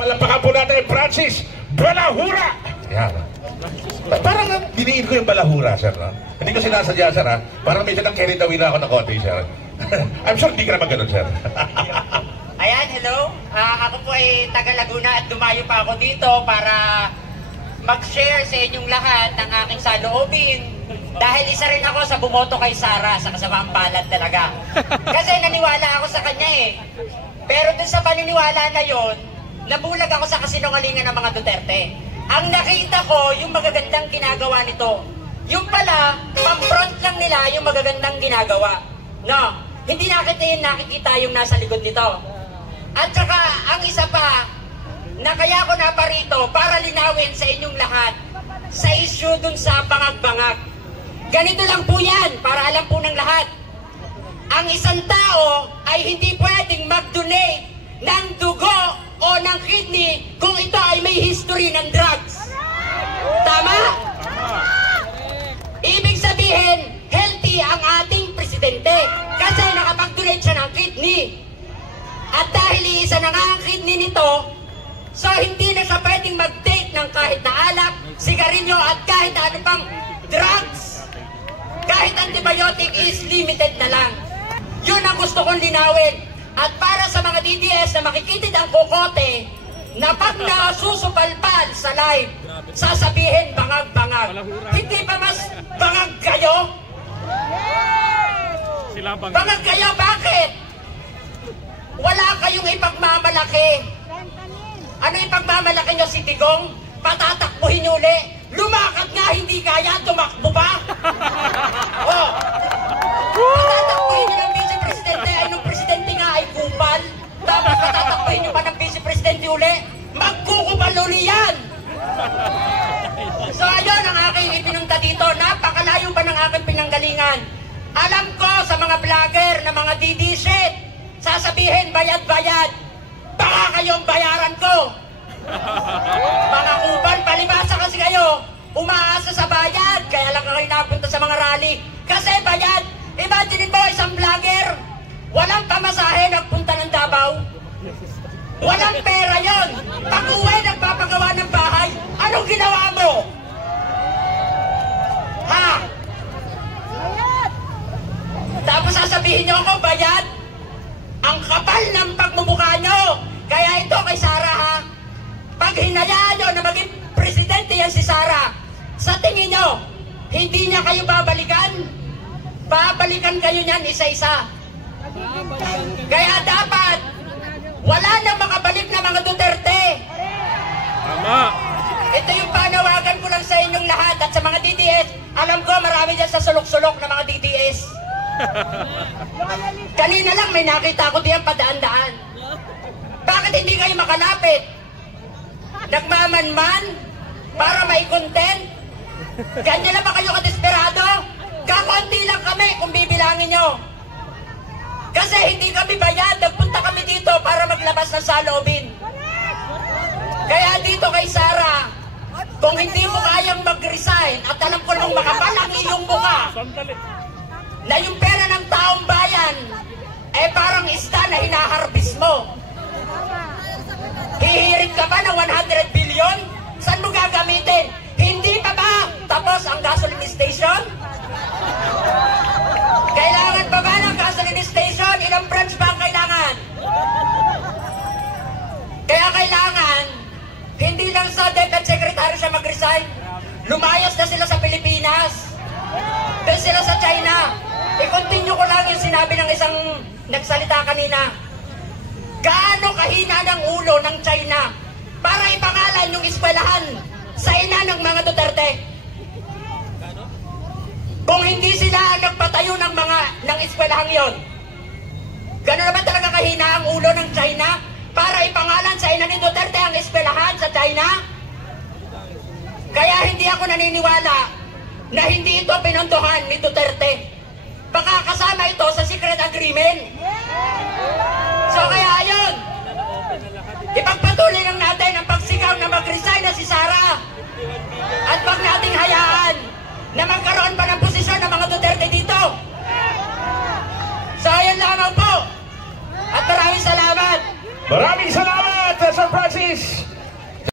Palampakan po natin Francis Balahura. Yan. Parang diniin ko yung Balahura, sir. No? Hindi ko sinasadya, sir. Ha? Parang medyo nang carried away na ako ng konti, sir. I'm sure hindi ka naman ganun, sir. Ayan, hello. Ako po ay taga Laguna at dumayo pa ako dito para mag-share sa inyong lahat ng aking saloobin. Dahil isa rin ako sa bumoto kay Sara sa kasamang palad talaga. Kasi naniwala ako sa kanya eh. Pero dun sa paniniwala na yon, nabulag ako sa kasinungalingan ng mga Duterte. Ang nakita ko, yung magagandang ginagawa nito. Yung pala, pang-front lang nila yung magagandang ginagawa. No, hindi nakikita yung nasa likod nito. At saka, ang isa pa, na kaya ko naparito para linawin sa inyong lahat sa issue dun sa bangag-bangag. Ganito lang po yan, para alam po ng lahat. Ang isang tao ay hindi pwedeng mag-donate ng dugo o ng kidney kung ito ay may history ng drugs. Tama? Ibig sabihin, healthy ang ating presidente kasi nakapag-donate siya ng kidney. At dahil iisa na nga ang kidney nito, so hindi na siya pwedeng mag-take ng kahit na alak, sigarilyo at kahit na ano pang drugs. Kahit antibiotic is limited na lang. Yun ang gusto kong linawin. At para sa mga DDS na makikitid ang kokote na pag nasusupalpal sa live, sasabihin bangag-bangag. Hindi ba mas bangag kayo? Bangag kayo, bakit? Wala kayong ipagmamalaki. Ano ipagmamalaki nyo, si Digong? Patatakbuhin nyo uli. Lumakad nga, hindi kaya, tumakbo pa. Oh. Patatakbuhin nyo ng vice-presidente. Ay, nung presidente nga ay kupal. Tapos patatakbuhin nyo pa ng vice-presidente uli. Magkukupal uli yan. So, ayun ang aking ipinunta dito. Napakalayo pa ng aking pinanggalingan. Alam ko sa mga vlogger na mga DD shit, sasabihin bayad-bayad. Baka kayong bayaran ko. Mga kupal, palibasa kasi kayo. Umaasa sa bayad. Kaya lang kayo napunta sa mga rally. Kasi bayad. Imagine mo isang vlogger. Walang pamasahe, nagpunta ng Davao. Walang pera yon. Pag-uwi, nagpapagawa ng bahay. Anong ginawa mo? Ha? Tapos sasabihin nyo ako, bayad? Ang kapal ng pagmumukha nyo. Kaya ito kay Sara, ha? Pag hinayaan nyo na maging presidente yan si Sara, sa tingin nyo, hindi niya kayo babalikan? Babalikan kayo niyan isa-isa. Kaya dapat, wala nang makabalik na mga Duterte. Tama. Ito yung panawagan ko lang sa inyong lahat at sa mga DDS. Alam ko marami dyan sa sulok-sulok na mga DDS. Kanina lang may nakita ko diyan padaan-daan. Bakit hindi kayo makalapit? Nagmamanman para may content? Ganyan na ba kayo kadesperado? Kakunti lang kami kung bibilangin nyo. Kasi hindi kami bayad. Nagpunta kami dito para maglabas ng saloobin. Kaya dito kay Sara, kung hindi mo kayang mag-resign at alam ko namang makapal ang iyong mukha na yung pera ng taong bayan eh parang isda na hinaharbis mo. Hihirit ka ba ng 100 billion? Saan mo gagamitin? Hindi pa ba tapos ang gasoline station? Kailangan pa ba ng gasoline station? Ilang branch ba ang kailangan? Kaya kailangan, hindi lang sa DepEd Secretary siya mag-resign. Lumayas na sila sa Pilipinas. Doon sila sa China. I-continue ko lang yung sinabi ng isang nagsalita kanina. Gaano kahina ng ulo ng China para ipangalan yung eskwelahan sa ina ng mga Duterte? Kung hindi sila nagpatayo ng eskwelahang yon, gano'n na ba talaga kahina ang ulo ng China para ipangalan sa ina ni Duterte ang eskwelahan sa China? Kaya hindi ako naniniwala na hindi ito pinondohan ni Duterte. Baka kasama ito sa secret agreement. So kaya ayun, ipagpatuloy lang natin ang pagsigaw na mag-resign na si Sara. At wag nating hayaan na magkaroon pa ng posisyon ng mga Duterte dito. So ayun lamang po. At maraming salamat. Maraming salamat, Sir Francis. Francis